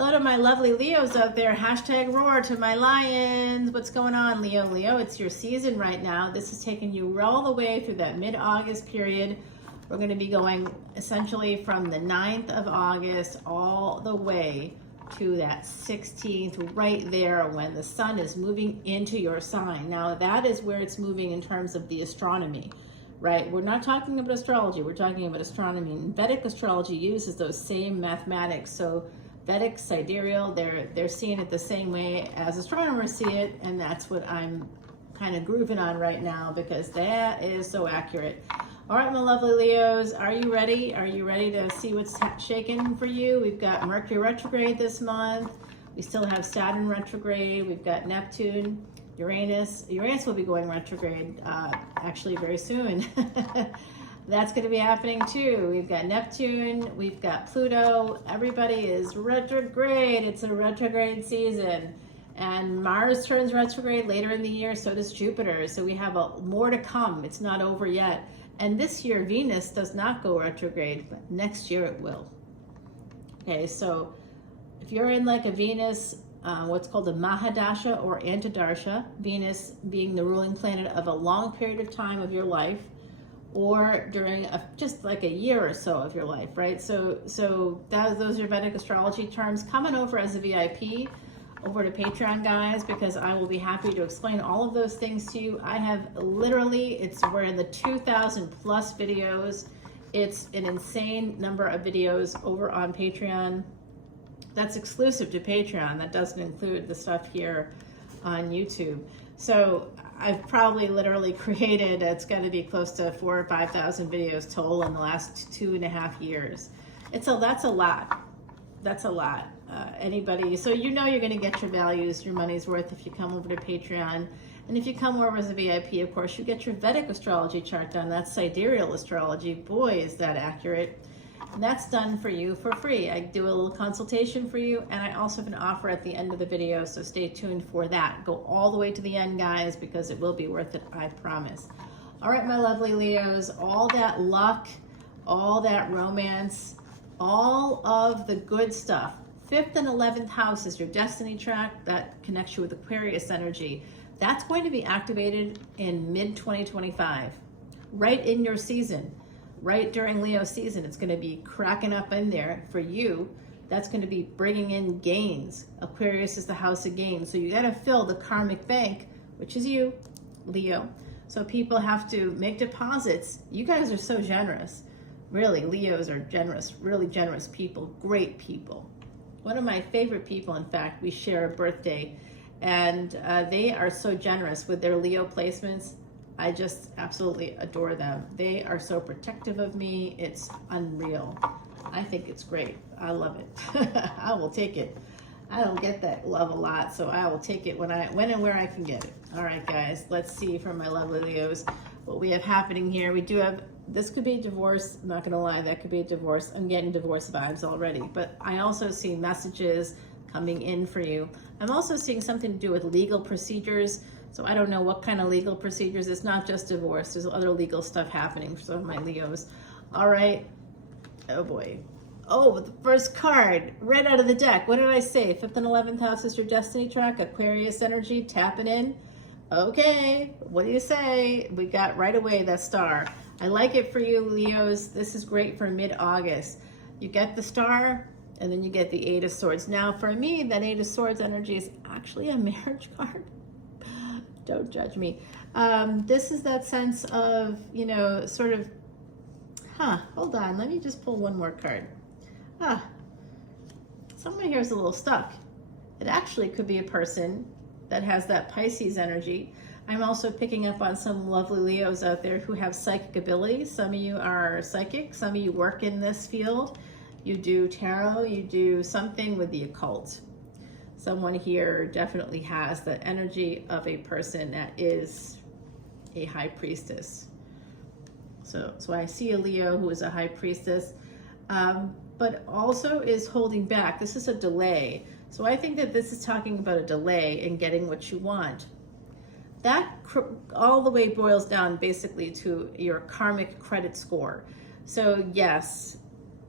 Hello to my lovely Leos out there. Hashtag roar to my lions. What's going on, Leo? Leo, it's your season right now. This is taking you all the way through that mid-August period. We're going to be going essentially from the 9th of August all the way to that 16th, right there when the sun is moving into your sign. Now, that is where it's moving in terms of the astronomy, right? We're not talking about astrology. We're talking about astronomy. And Vedic astrology uses those same mathematics. So Vedic, sidereal, they're seeing it the same way as astronomers see it, and that's what I'm kind of grooving on right now because that is so accurate. All right, my lovely Leos, are you ready? Are you ready to see what's shaking for you? We've got Mercury retrograde this month. We still have Saturn retrograde. We've got Neptune, Uranus. Uranus will be going retrograde actually very soon. That's going to be happening too. We've got Neptune, we've got Pluto. Everybody is retrograde. It's a retrograde season. And Mars turns retrograde later in the year, so does Jupiter. So we have more to come. It's not over yet. And this year, Venus does not go retrograde, but next year it will. Okay, so if you're in like a Venus, what's called a Mahadasha or Antidarsha, Venus being the ruling planet of a long period of time of your life, or during just like a year or so of your life, right? So those are Vedic astrology terms. Coming over as a VIP over to Patreon, guys, because I will be happy to explain all of those things to you. I have literally, we're in the 2,000 plus videos. It's an insane number of videos over on Patreon. That's exclusive to Patreon. That doesn't include the stuff here on YouTube. So I've probably literally created, it's got to be close to 4,000 or 5,000 videos total in the last 2.5 years. That's a lot. That's a lot. Anybody, so you know you're going to get your values, your money's worth if you come over to Patreon. And if you come over as a VIP, of course, you get your Vedic astrology chart done. That's sidereal astrology. Boy, is that accurate. And that's done for you for free. I do a little consultation for you, and I also have an offer at the end of the video, so stay tuned for that. Go all the way to the end, guys, because it will be worth it, I promise. All right, my lovely Leos, all that luck, all that romance, all of the good stuff. 5th and 11th house is your destiny track that connects you with Aquarius energy. That's going to be activated in mid-2025, right in your season. Right during Leo season, it's going to be cracking up in there for you. That's going to be bringing in gains. Aquarius is the house of gains. So you got to fill the karmic bank, which is you, Leo. So people have to make deposits. You guys are so generous. Really, Leos are generous, really generous people, great people. One of my favorite people, in fact, we share a birthday, and they are so generous with their Leo placements. I just absolutely adore them. They are so protective of me. It's unreal. I think it's great. I love it. I will take it. I don't get that love a lot, so I will take it when and where I can get it. All right, guys, let's see from my lovely Leos what we have happening here. We do have, this could be divorce. I'm not going to lie, that could be a divorce. I'm getting divorce vibes already, but I also see messages coming in for you. I'm also seeing something to do with legal procedures. So I don't know what kind of legal procedures. It's not just divorce. There's other legal stuff happening for some of my Leos. All right. Oh boy. Oh, the first card right out of the deck. What did I say? 5th and 11th house is your destiny track. Aquarius energy tapping in. Okay. What do you say? We got right away that star. I like it for you, Leos. This is great for mid-August. You get the star, and then you get the 8 of Swords. Now, for me, that 8 of Swords energy is actually a marriage card. Don't judge me. This is that sense of, you know, sort of, hold on. Let me just pull one more card. Someone here is a little stuck. It actually could be a person that has that Pisces energy. I'm also picking up on some lovely Leos out there who have psychic abilities. Some of you are psychic. Some of you work in this field. You do tarot. You do something with the occult. Someone here definitely has the energy of a person that is a high priestess. So I see a Leo who is a high priestess, but also is holding back. This is a delay. So I think that this is talking about a delay in getting what you want. That all the way boils down basically to your karmic credit score. So yes,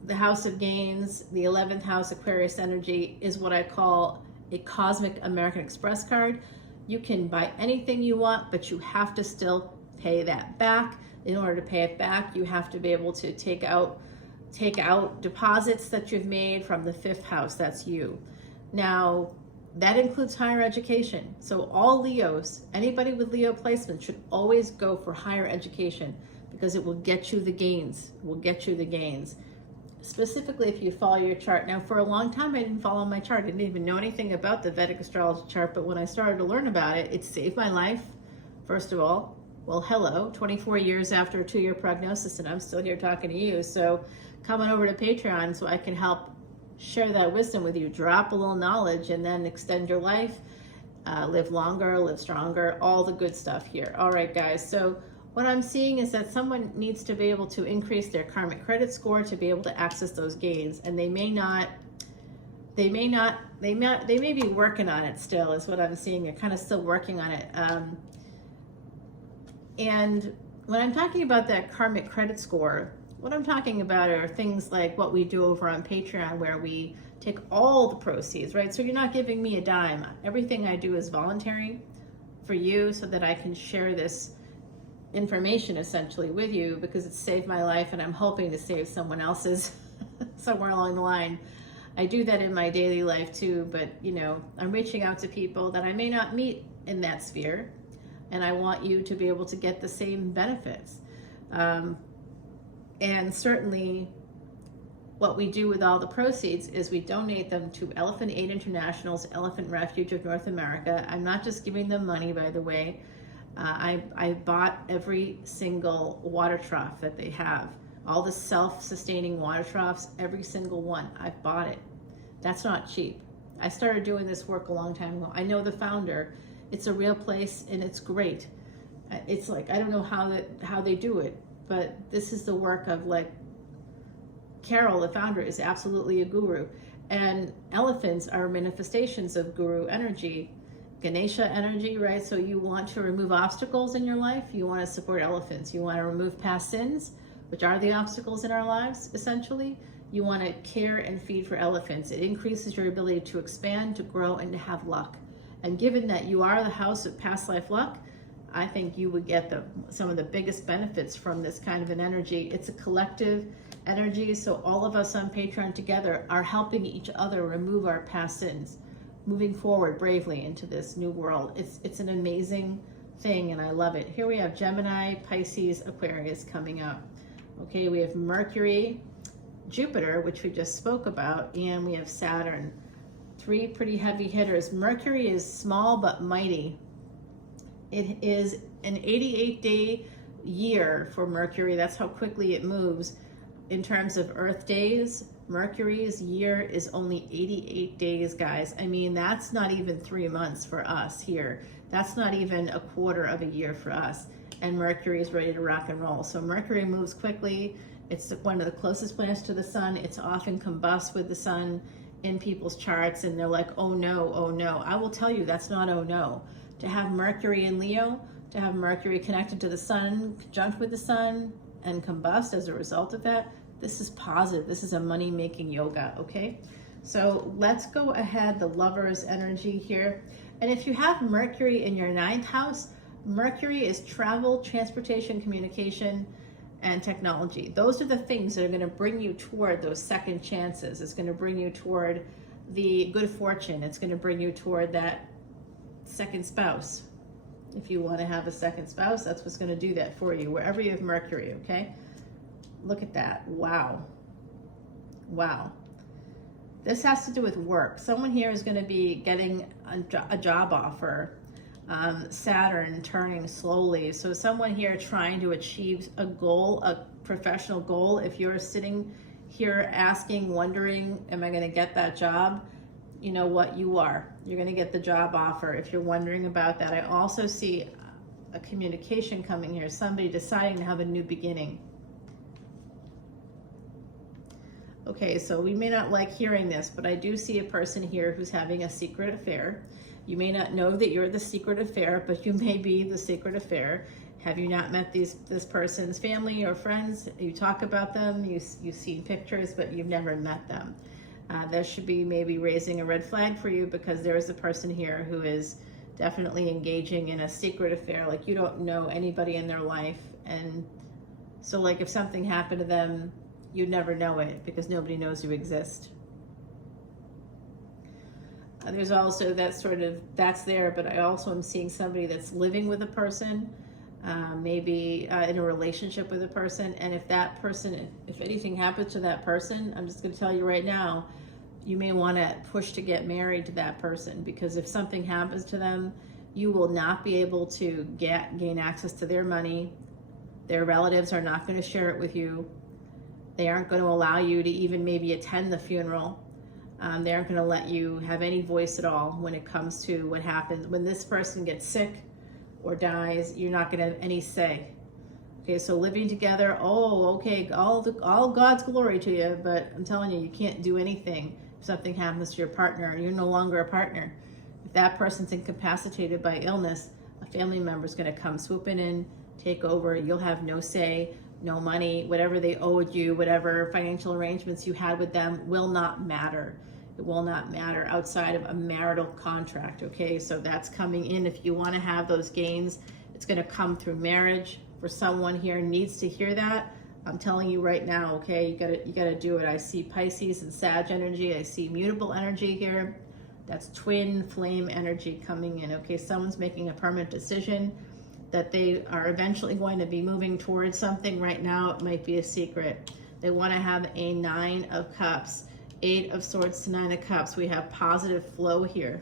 the house of gains, the 11th house, Aquarius energy, is what I call a cosmic American Express card. You can buy anything you want, but you have to still pay that back. In order to pay it back, you have to be able to take out deposits that you've made from the 5th house. That's you. Now, that includes higher education. So all Leos, anybody with Leo placement, should always go for higher education because it will get you the gains. It will get you the gains. Specifically, if you follow your chart. Now, for a long time, I didn't follow my chart. I didn't even know anything about the Vedic Astrology chart, but when I started to learn about it, it saved my life, first of all. Well, hello, 24 years after a 2-year prognosis, and I'm still here talking to you. So come on over to Patreon so I can help share that wisdom with you. Drop a little knowledge and then extend your life, live longer, live stronger, all the good stuff here. All right, guys. So what I'm seeing is that someone needs to be able to increase their karmic credit score to be able to access those gains, and they may be working on it still, is what I'm seeing. They're kind of still working on it. And when I'm talking about that karmic credit score, what I'm talking about are things like what we do over on Patreon, where we take all the proceeds, right? So you're not giving me a dime. Everything I do is voluntary for you so that I can share this information essentially with you, because it's saved my life and I'm hoping to save someone else's somewhere along the line. I do that in my daily life too, but you know, I'm reaching out to people that I may not meet in that sphere, and I want you to be able to get the same benefits. And certainly what we do with all the proceeds is we donate them to Elephant Aid International's Elephant Refuge of North America. I'm not just giving them money, by the way. I bought every single water trough that they have. All the self-sustaining water troughs, every single one, I've bought it. That's not cheap. I started doing this work a long time ago. I know the founder. It's a real place and it's great. It's like, I don't know how they do it, but this is the work of, like, Carol, the founder, is absolutely a guru. And elephants are manifestations of guru energy, Ganesha energy, right? So you want to remove obstacles in your life. You want to support elephants. You want to remove past sins, which are the obstacles in our lives, essentially. You want to care and feed for elephants. It increases your ability to expand, to grow, and to have luck. And given that you are the house of past life luck, I think you would get some of the biggest benefits from this kind of an energy. It's a collective energy, so all of us on Patreon together are helping each other remove our past sins, moving forward bravely into this new world. It's an amazing thing, and I love it. Here we have Gemini, Pisces, Aquarius coming up. Okay, we have Mercury, Jupiter, which we just spoke about, and we have Saturn. 3 pretty heavy hitters. Mercury is small but mighty. It is an 88-day year for Mercury. That's how quickly it moves. In terms of Earth days, Mercury's year is only 88 days, guys. I mean, that's not even 3 months for us here. That's not even a quarter of a year for us. And Mercury is ready to rock and roll. So Mercury moves quickly. It's one of the closest planets to the sun. It's often combusts with the sun in people's charts, and they're like, oh no, oh no. I will tell you, that's not oh no. To have Mercury in Leo, to have Mercury connected to the sun, conjunct with the sun, and combust as a result of that, this is positive. This is a money-making yoga, okay? So let's go ahead, the Lover's energy here. And if you have Mercury in your 9th house, Mercury is travel, transportation, communication, and technology. Those are the things that are going to bring you toward those second chances. It's going to bring you toward the good fortune. It's going to bring you toward that second spouse. If you want to have a second spouse, that's what's going to do that for you, wherever you have Mercury, okay? Look at that. Wow. Wow. This has to do with work. Someone here is going to be getting a job offer. Saturn turning slowly. So someone here trying to achieve a goal, a professional goal. If you're sitting here asking, wondering, am I going to get that job? You know what, you are. You're going to get the job offer if you're wondering about that. I also see a communication coming here, somebody deciding to have a new beginning. Okay, so we may not like hearing this, but I do see a person here who's having a secret affair. You may not know that you're the secret affair, but you may be the secret affair. Have you not met this person's family or friends? You talk about them, you've seen pictures, but you've never met them. That should be maybe raising a red flag for you, because there is a person here who is definitely engaging in a secret affair. Like, you don't know anybody in their life. And so, like, if something happened to them, you'd never know it because nobody knows you exist. There's also that sort of, that's there, but I also am seeing somebody that's living with a person, maybe in a relationship with a person. And if that person, if anything happens to that person, I'm just going to tell you right now, you may want to push to get married to that person, because if something happens to them, you will not be able to gain access to their money. Their relatives are not going to share it with you. They aren't going to allow you to even maybe attend the funeral. They aren't going to let you have any voice at all when it comes to what happens. When this person gets sick or dies, you're not going to have any say. Okay, so living together, oh, okay, all God's glory to you, but I'm telling you, you can't do anything if something happens to your partner. You're no longer a partner. If that person's incapacitated by illness, a family member is going to come swooping in, take over. You'll have no say, no money. Whatever they owed you, whatever financial arrangements you had with them will not matter. It will not matter outside of a marital contract, okay? So that's coming in. If you want to have those gains, it's going to come through marriage. For someone here needs to hear that, I'm telling you right now, okay? You gotta do it. I see Pisces and Sag energy. I see mutable energy here. That's twin flame energy coming in, okay? Someone's making a permanent decision that they are eventually going to be moving towards something. Right now, it might be a secret. They want to have a 9 of Cups, 8 of Swords to 9 of Cups. We have positive flow here.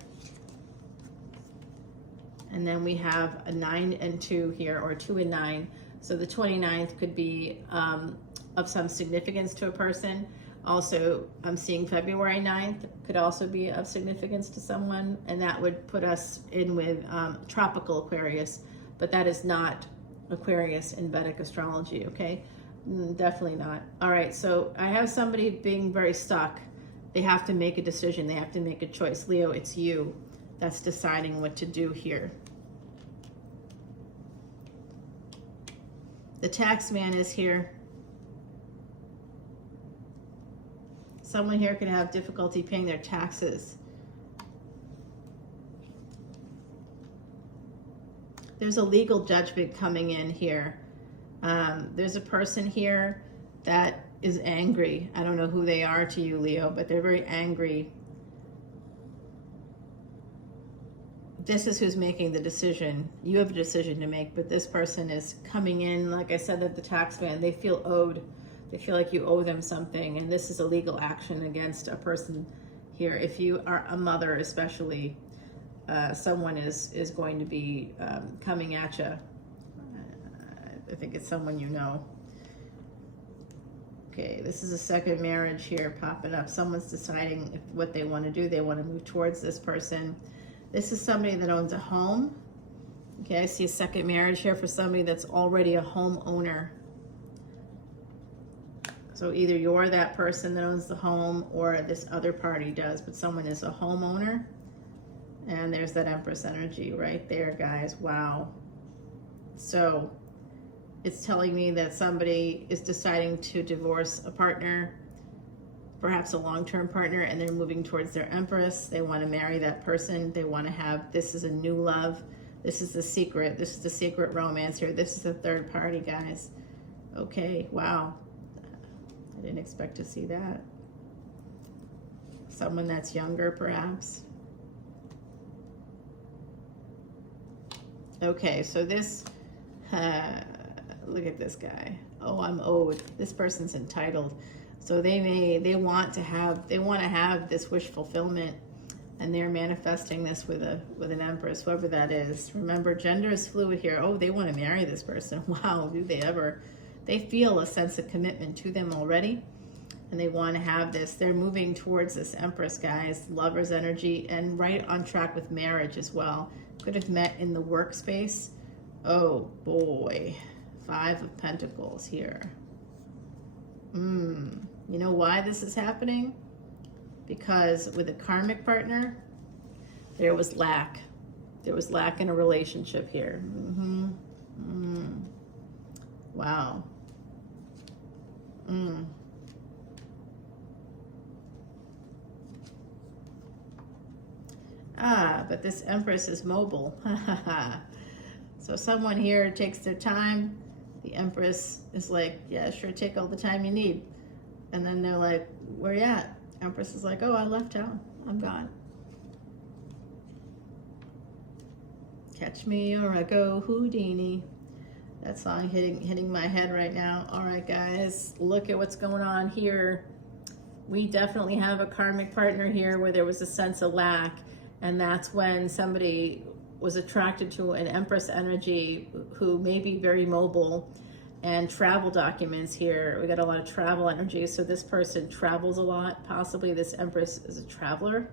And then we have a 9 and 2 here, or 2 and 9. So the 29th could be of some significance to a person. Also, I'm seeing February 9th could also be of significance to someone, and that would put us in with tropical Aquarius, but that is not Aquarius in Vedic astrology, okay? Definitely not. All right, so I have somebody being very stuck. They have to make a decision. They have to make a choice. Leo, it's you that's deciding what to do here. The tax man is here. Someone here could have difficulty paying their taxes. There's a legal judgment coming in here. There's a person here that is angry. I don't know who they are to you, Leo, but they're very angry. This is who's making the decision. You have a decision to make, but this person is coming in, like I said, that the tax man, they feel owed. They feel like you owe them something, and this is a legal action against a person here. If you are a mother especially, someone is going to be coming at you. I think it's someone you know. Okay, this is a second marriage here popping up. Someone's deciding what they want to do. They want to move towards this person. This is somebody that owns a home. Okay, I see a second marriage here for somebody that's already a homeowner. So either you're that person that owns the home or this other party does, but someone is a homeowner. And there's that Empress energy right there, guys. Wow. So it's telling me that somebody is deciding to divorce a partner, perhaps a long-term partner, and they're moving towards their Empress. They want to marry that person. They want to have, this is a new love. This is the secret. This is the secret romance here. This is the third party, guys. Okay, wow. I didn't expect to see that. Someone that's younger, perhaps. Okay, so this, look at this guy. Oh, I'm owed. This person's entitled. So they want to have this wish fulfillment, and they're manifesting this with an Empress, whoever that is. Remember, gender is fluid here. Oh, they want to marry this person. Wow, do they ever? They feel a sense of commitment to them already, and they want to have this. They're moving towards this Empress, guys. Lover's energy, and right on track with marriage as well. Could have met in the workspace. Oh boy, 5 of Pentacles here. You know why this is happening? Because with a karmic partner, there was lack. There was lack in a relationship here. Wow. But this Empress is mobile. So someone here takes their time. The Empress is like, yeah, sure, take all the time you need. And then they're like, where you at? Empress is like, oh, I left town. I'm gone. Catch me or I go Houdini. That song hitting my head right now. All right, guys, look at what's going on here. We definitely have a karmic partner here where there was a sense of lack, and that's when somebody was attracted to an Empress energy who may be very mobile, and travel documents here. We got a lot of travel energy, so this person travels a lot. Possibly this Empress is a traveler.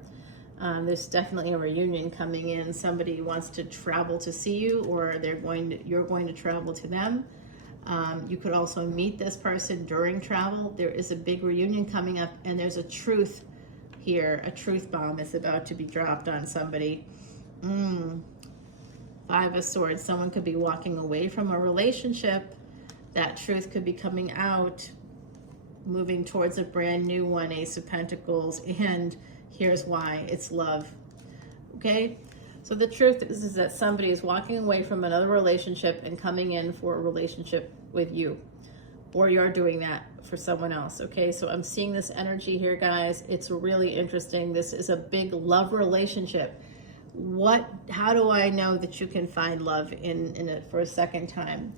There's definitely a reunion coming in. Somebody wants to travel to see you, or you're going to travel to them. You could also meet this person during travel. There is a big reunion coming up, and there's a truth here. A truth bomb is about to be dropped on somebody. Five of Swords. Someone could be walking away from a relationship. That truth could be coming out, moving towards a brand new one. Ace of Pentacles, and here's why. It's love. Okay? So the truth is that somebody is walking away from another relationship and coming in for a relationship with you. Or you're doing that for someone else. Okay? So I'm seeing this energy here, guys. It's really interesting. This is a big love relationship. How do I know that you can find love in it for a second time?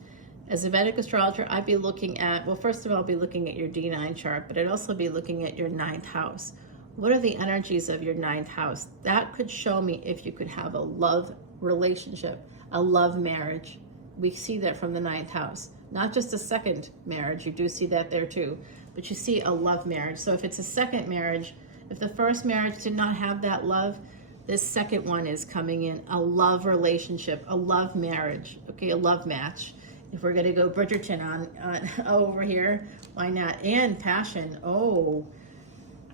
As a Vedic astrologer, I'd be looking at, well, first of all, I'll be looking at your D9 chart, but I'd also be looking at your 9th house. What are the energies of your 9th house? That could show me if you could have a love relationship, a love marriage. We see that from the 9th house. Not just a second marriage, you do see that there too, but you see a love marriage. So if it's a second marriage, if the first marriage did not have that love, this second one is coming in, a love relationship, a love marriage, okay, a love match. If we're gonna go Bridgerton on over here, why not? And passion, oh,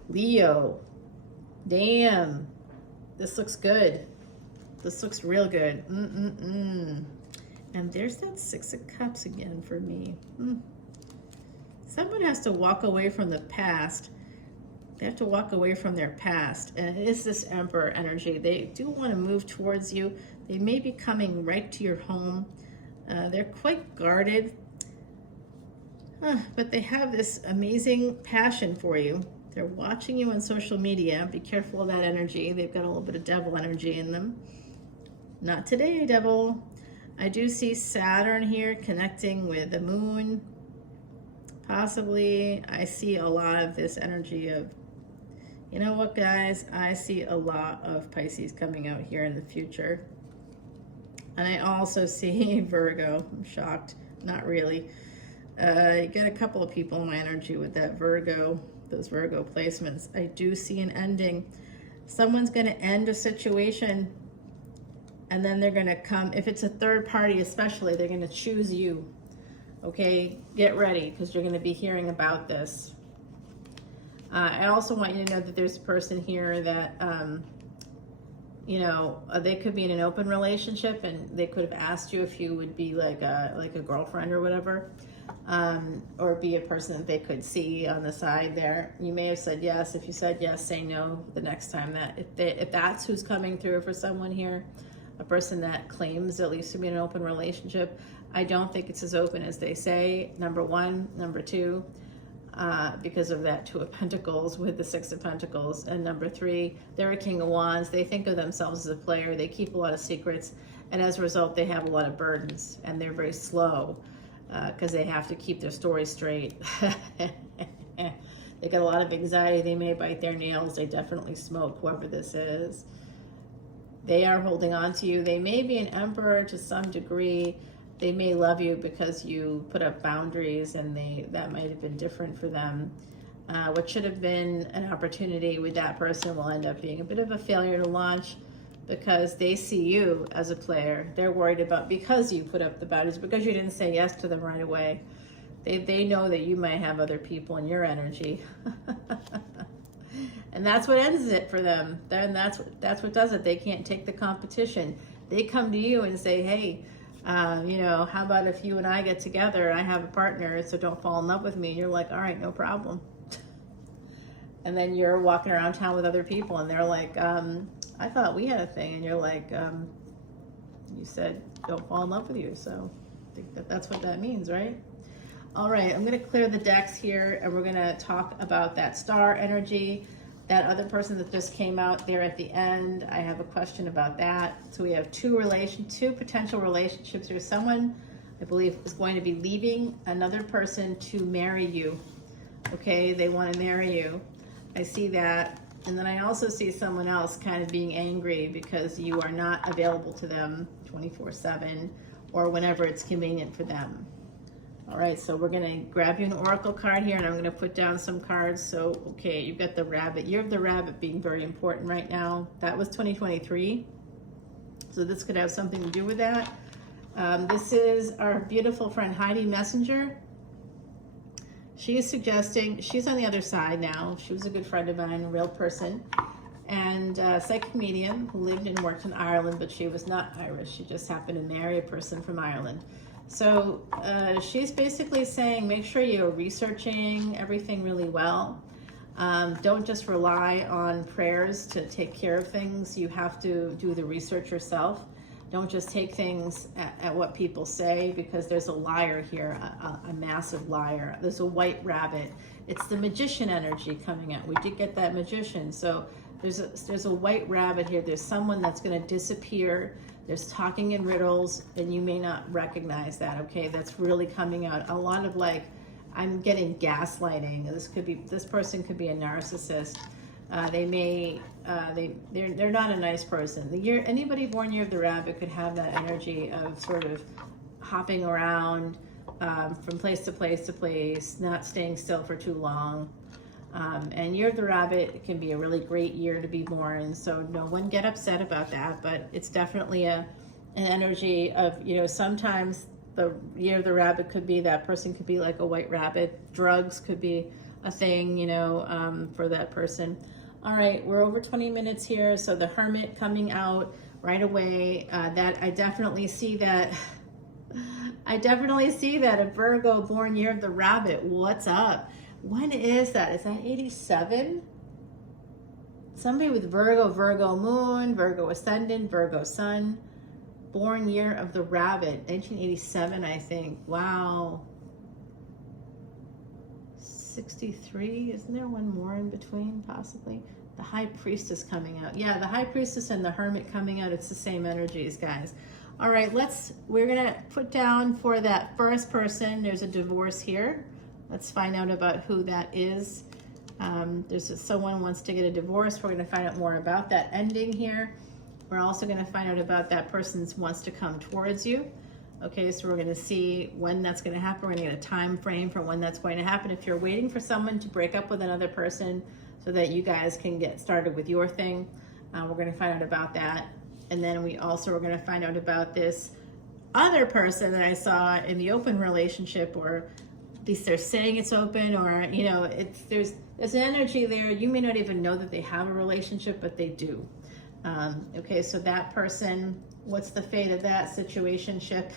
Leo, damn, this looks good. This looks real good. And there's that 6 of Cups again for me. Someone has to walk away from the past. They have to walk away from their past. And it is this Emperor energy. They do want to move towards you. They may be coming right to your home. They're quite guarded. But they have this amazing passion for you. They're watching you on social media. Be careful of that energy. They've got a little bit of devil energy in them. Not today, devil. I do see Saturn here connecting with the moon. Possibly, I see a lot of this energy of, you know what, guys? I see a lot of Pisces coming out here in the future. And I also see Virgo. I'm shocked. Not really. You get a couple of people in my energy with that Virgo, those Virgo placements. I do see an ending. Someone's going to end a situation, and then they're going to come. If it's a third party especially, they're going to choose you. Okay? Get ready, because you're going to be hearing about this. I also want you to know that there's a person here that, you know, they could be in an open relationship, and they could have asked you if you would be like a girlfriend or whatever, or be a person that they could see on the side there. You may have said yes. If you said yes, say no the next time. That if that's who's coming through for someone here, a person that claims at least to be in an open relationship, I don't think it's as open as they say. Number one, number two, because of that 2 of Pentacles with the 6 of Pentacles. And number 3, they're a King of Wands. They think of themselves as a player. They keep a lot of secrets. And as a result, they have a lot of burdens. And they're very slow because they have to keep their story straight. They got a lot of anxiety. They may bite their nails. They definitely smoke, whoever this is. They are holding on to you. They may be an emperor to some degree. They may love you because you put up boundaries, and that might have been different for them. What should have been an opportunity with that person will end up being a bit of a failure to launch because they see you as a player. They're worried about, because you put up the boundaries, because you didn't say yes to them right away. They know that you might have other people in your energy. And that's what ends it for them. Then that's what does it. They can't take the competition. They come to you and say, hey, You know, how about if you and I get together, I have a partner, so don't fall in love with me. And you're like, all right, no problem. And then you're walking around town with other people and they're like, I thought we had a thing. And you're like, you said don't fall in love with you. So I think that that's what that means, right? All right, I'm going to clear the decks here and we're going to talk about that star energy. That other person that just came out there at the end, I have a question about that. So we have two potential relationships here. Someone, I believe, is going to be leaving another person to marry you. Okay, they want to marry you. I see that. And then I also see someone else kind of being angry because you are not available to them 24/7 or whenever it's convenient for them. All right, so we're gonna grab you an oracle card here and I'm gonna put down some cards. So, okay, you've got the rabbit. Year of the rabbit being very important right now. That was 2023. So this could have something to do with that. This is our beautiful friend Heidi Messenger. She is suggesting, she's on the other side now. She was a good friend of mine, a real person. And psychic medium who lived and worked in Ireland, but she was not Irish. She just happened to marry a person from Ireland. So she's basically saying, make sure you're researching everything really well. Don't just rely on prayers to take care of things. You have to do the research yourself. Don't just take things at what people say, because there's a liar here, a massive liar. There's a white rabbit. It's the magician energy coming out. We did get that magician. So there's a white rabbit here. There's someone that's going to disappear. There's talking in riddles, and you may not recognize that, okay? That's really coming out. A lot of like, I'm getting gaslighting. This person could be a narcissist. They're not a nice person. Anybody born year of the rabbit could have that energy of sort of hopping around from place to place to place, not staying still for too long. And year of the rabbit can be a really great year to be born, so no one get upset about that, but it's definitely an energy of, you know, sometimes the year of the rabbit could be, that person could be like a white rabbit. Drugs could be a thing, you know, for that person. All right, we're over 20 minutes here, so the Hermit coming out right away, that I definitely see that. I definitely see that, a Virgo born year of the rabbit. What's up? When is that? Is that 87? Somebody with Virgo moon, Virgo ascendant, Virgo sun, born year of the rabbit, 1987, I think. Wow. 63, isn't there one more in between, possibly? The High Priestess coming out. Yeah, the High Priestess and the Hermit coming out, it's the same energies, guys. All right, we're gonna put down for that first person, there's a divorce here. Let's find out about who that is. Someone wants to get a divorce. We're going to find out more about that ending here. We're also going to find out about that person wants to come towards you. Okay, so we're going to see when that's going to happen. We're going to get a time frame for when that's going to happen. If you're waiting for someone to break up with another person so that you guys can get started with your thing, we're going to find out about that. And then we're going to find out about this other person that I saw in the open relationship, or at least they're saying it's open, or, you know, there's an energy there. You may not even know that they have a relationship, but they do. Okay, so that person, what's the fate of that situationship?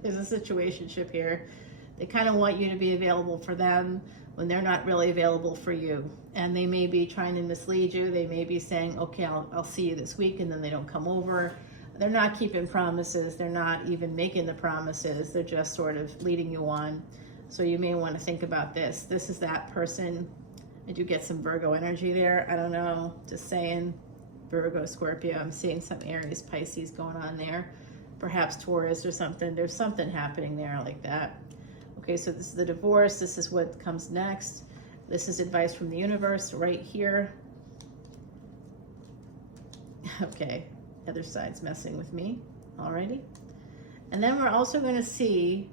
There's a situationship here. They kind of want you to be available for them when they're not really available for you. And they may be trying to mislead you. They may be saying, okay, I'll see you this week, and then they don't come over. They're not keeping promises. They're not even making the promises. They're just sort of leading you on. So you may want to think about this. This is that person. I do get some Virgo energy there. I don't know, just saying. Virgo, Scorpio. I'm seeing some Aries, Pisces going on there. Perhaps Taurus or something. There's something happening there like that. Okay, so this is the divorce. This is what comes next. This is advice from the universe right here. Okay, other side's messing with me. Alrighty. And then we're also going to see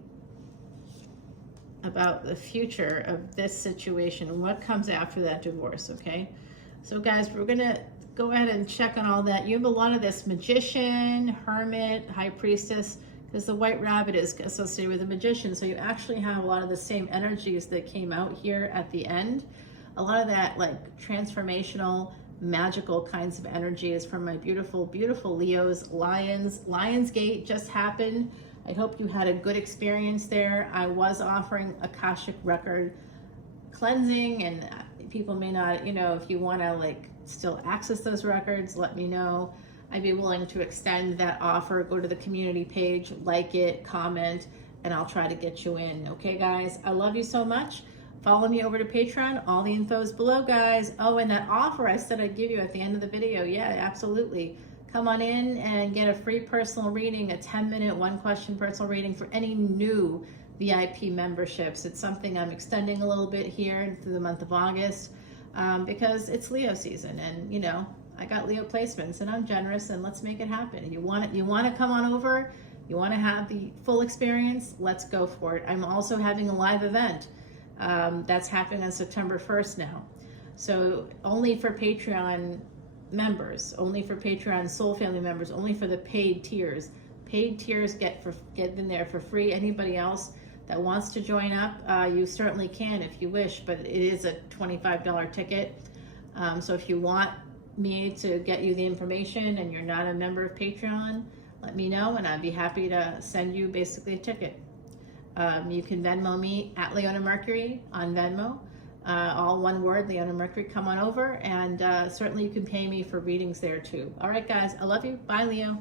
about the future of this situation and what comes after that divorce, okay? So guys, we're gonna go ahead and check on all that. You have a lot of this Magician, Hermit, High Priestess, because the White Rabbit is associated with the Magician, so you actually have a lot of the same energies that came out here at the end. A lot of that like transformational, magical kinds of energy is from my beautiful, beautiful Leos. Lionsgate just happened. I hope you had a good experience there. I was offering Akashic record cleansing, and people may not, you know, if you want to like still access those records, let me know. I'd be willing to extend that offer. Go to the community page, like it, comment, and I'll try to get you in. Okay, guys, I love you so much. Follow me over to Patreon. All the info is below, guys. Oh, and that offer I said I'd give you at the end of the video. Yeah, absolutely. Come on in and get a free personal reading, a 10-minute, one-question personal reading for any new VIP memberships. It's something I'm extending a little bit here through the month of August because it's Leo season, and you know, I got Leo placements and I'm generous, and let's make it happen. You want to come on over, you want to have the full experience, let's go for it. I'm also having a live event that's happening on September 1st now. So only for Patreon members, only for Patreon Soul Family members, only for the paid tiers. Paid tiers get in there for free. Anybody else that wants to join up, you certainly can if you wish, but it is a $25 ticket. So if you want me to get you the information and you're not a member of Patreon, let me know and I'd be happy to send you basically a ticket. You can Venmo me at Leona Mercury on Venmo. All one word, Leona Mercury. Come on over, and certainly you can pay me for readings there too. All right, guys, I love you. Bye, Leo.